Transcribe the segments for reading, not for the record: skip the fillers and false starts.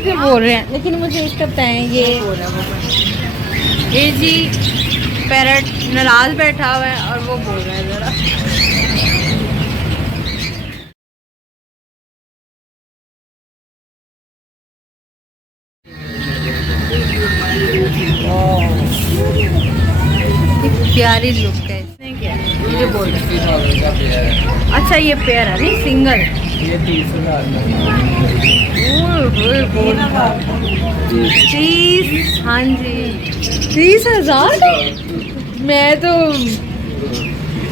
मुझे बोल रहे हैं, लेकिन मुझे इसका बताएं ये जी पैरट नाराज बैठा हुआ है और वो बोल रहा है ज़रा। प्यारी लुक है। इसने क्या मुझे बोल रहा। अच्छा ये पेयर है नहीं सिंगल। ये 30,000 30। हाँ जी 30,000। मैं तो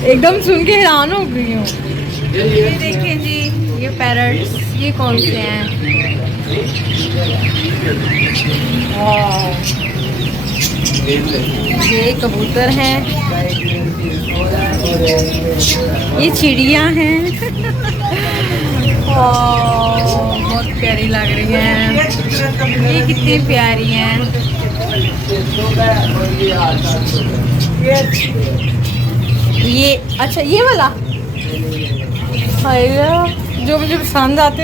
एकदम सुन के हैरान हो गई हूँ। ये देखें जी ये पैरट्स, ये कौन से हैं? ये कबूतर हैं, ये चिड़िया हैं। बहुत प्यारी लग रही हैं। ये कितनी प्यारी हैं। ये अच्छा ये वाला जो मुझे पसंद आते।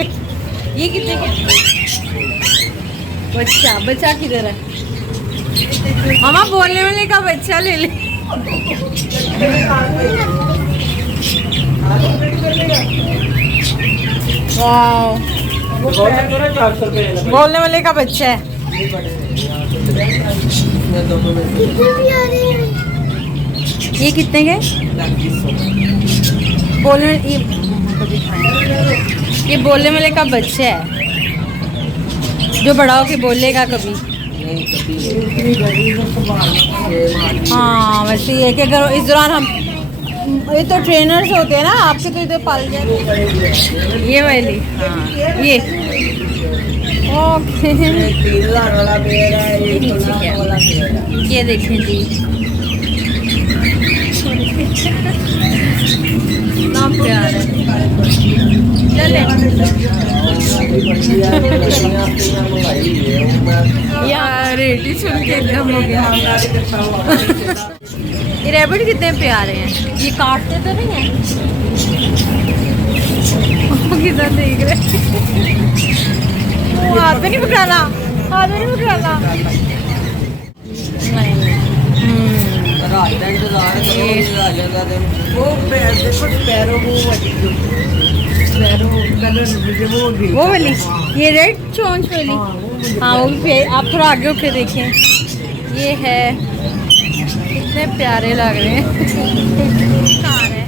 ये कितने के? बच्चा किधर है? मामा बोलने वाले का बच्चा ले ले। वाह बोलने वाले का बच्चा है। ये कितने के? ये बोलने वाले का बच्चा है जो बड़ा होके बोलेगा कभी। हाँ वैसे ये कि अगर इस दौरान हम ये तो ट्रेनर्स होते हैं ना, आपके तो इधर पाल जाते। ये वाली हाँ ये ओके। ये देखें जी कितना प्यार है। चले यार रेडी सुन के एकदम हो गया। ये रैबिट कितने प्यारे हैं। ये काटते तो नहीं है? कितना देख रहे। हाथ में नहीं पकड़ाना, हाथ में नहीं पकड़ाना। वो वाली ये रेड चोंच वाली। हाँ वो भी आप थोड़ा आगे उठ के देखें। ये है कितने प्यारे लग रहे हैं। कार है।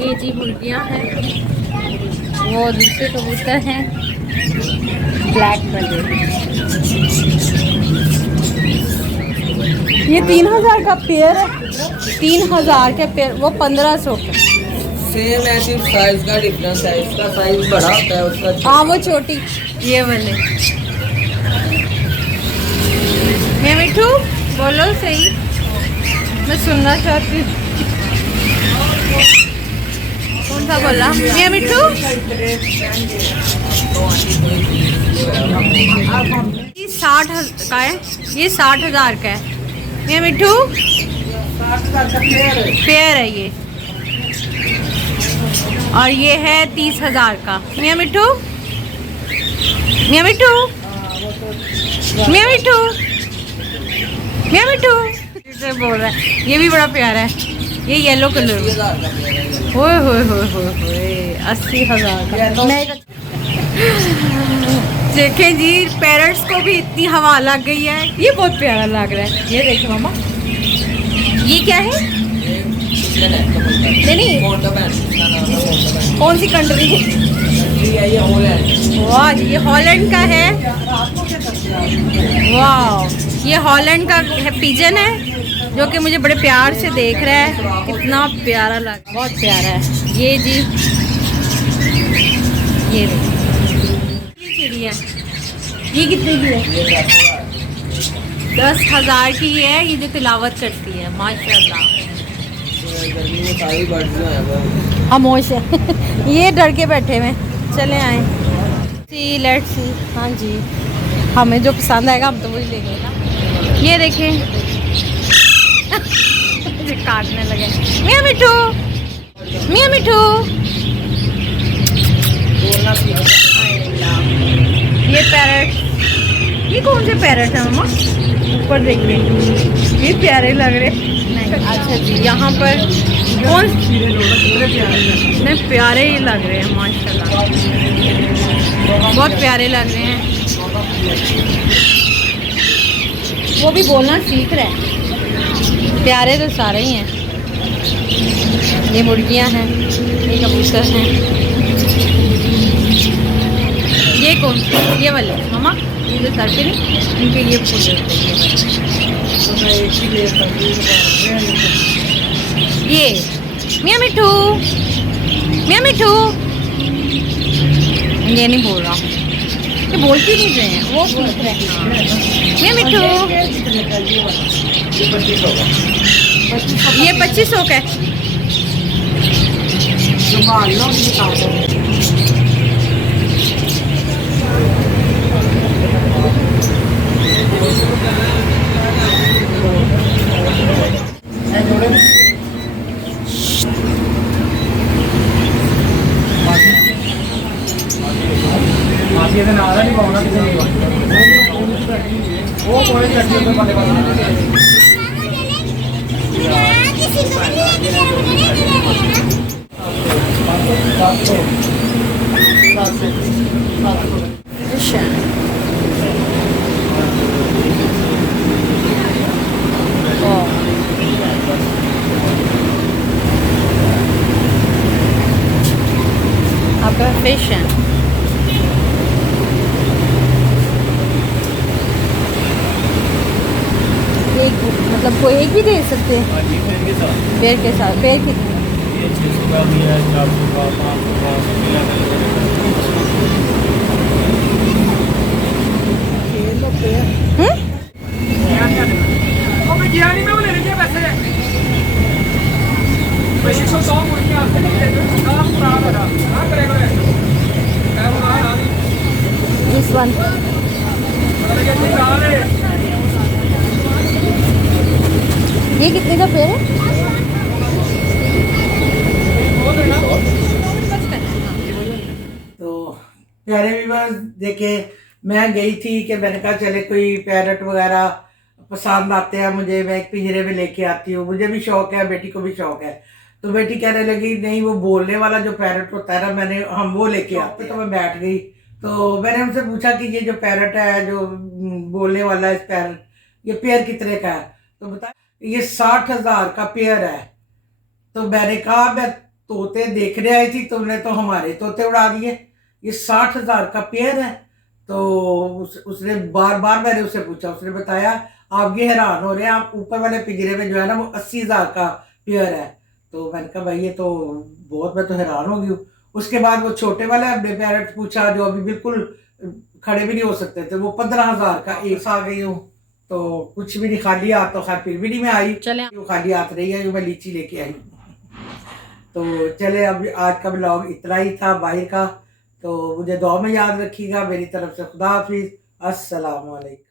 ये जी मुर्गियाँ हैं, वो दूसरे कबूतर हैं ब्लैक वाले। ये 3,000 का पेयर है। 3,000 के पेयर, वो 1,500 का। सेम ऐसी साइज का डिफरेंस है। इसका साइज बड़ा होता है उसका। हाँ वो छोटी ये वाले। मैं मिठू बोलो सही, मैं सुनना चाहती हूँ। कौन सा बोला? मैं मिठू ये 60 का है। ये 60,000 का है। ये मिठू पेयर है ये, और ये है 30,000 का। मियाँ मिठू मियाँ मिठू मियाँ मिठू मियाँ मिठू से बोल रहा है। ये भी बड़ा प्यारा है। ये येलो कलर में। होए होए होए होए होए 80,000 का। देखें जी पैरट्स को भी इतनी हवा लग गई है। ये बहुत प्यारा लग रहा है। ये देखें मामा ये क्या है? नहीं कौन सी कंट्री है? वाह ये हॉलैंड का है। वाह ये हॉलैंड का है, पिजन है जो कि मुझे बड़े प्यार से देख रहा है। कितना प्यारा लग, बहुत प्यारा है। ये जी ये चिड़िया ये कितने की है? 10,000 की है। ये जो तिलावत करती है माशाल्लाह। खामोश है। ये डर के बैठे हुए। चले आए सी लेट्स सी। हाँ जी हमें जो पसंद आएगा हम तो वही लेंगे ना। ये देखें काटने लगे। मियाँ मिठू मियाँ मिठू ये पैरट, ये कौन से पैरट है मम्मा? ऊपर देखिए, ये प्यारे लग रहे। अच्छा जी, यहाँ पर कौन नहीं, प्यारे ही लग रहे हैं माशाल्लाह, बहुत प्यारे लग रहे हैं। वो भी बोलना सीख रहा है। प्यारे तो सारे ही हैं। ये मुर्गियाँ हैं, ये कबूतर हैं। ये कौन से? ये वाले मामा, ये जो सर पे नहीं, इनके ये फूल होते हैं। ये मियाँ मिठू, मियाँ मिठू, ये नहीं बोल रहा, ये बोलती नहीं रहे हैं, वो पूछ रहे हैं मियाँ मिठू। ये 2500 का है। आपका फिश है। एक मतलब कोई एक भी दे सकते हैं? पेड़ के साथ। पेड़ कितने? This one. ये कितने का पेड़ है? तो प्यारे व्यूअर्स देखे, मैं गई थी कि मैंने कहा चले कोई पैरट वगैरह पसंद आते हैं मुझे, मैं एक पिंजरे में लेके आती हूँ। मुझे भी शौक है, बेटी को भी शौक है। तो बेटी कहने लगी नहीं, वो बोलने वाला जो पैरट होता है ना, हम वो लेके आते। तो मैं बैठ गई, तो मैंने उनसे पूछा कि ये जो पैरट है, जो बोलने वाला है, इस पैरट, ये पेयर कितने का है? तो बता, ये 60,000 का पेयर है। तो मैंने कहा मैं तोते देखने आई थी, तुमने तो हमारे तोते उड़ा दिए, ये 60,000 का पेयर है। तो उसने बार बार मैंने उससे पूछा, उसने बताया आप ये हैरान हो रहे हैं, आप ऊपर वाले पिंजरे में जो है ना वो 80,000 का पेयर है। तो मैंने कहा भाई ये तो बहुत, मैं तो हैरान हो गई हूँ। उसके बाद वो छोटे वाले हमने पैरट पूछा, जो अभी बिल्कुल खड़े भी नहीं हो सकते थे, वो 15,000 का एक आ गई हूँ। तो कुछ भी नहीं, खाली हाथ तो खैर फिर भी नहीं मैं आई, चले खाली हाथ रही है, मैं लीची लेके आई। तो चले, अब आज का ब्लॉग इतना ही था बाहर का। तो मुझे दुआ में याद रखिएगा। मेरी तरफ से खुदा हाफिज, अस्सलाम वालेकुम।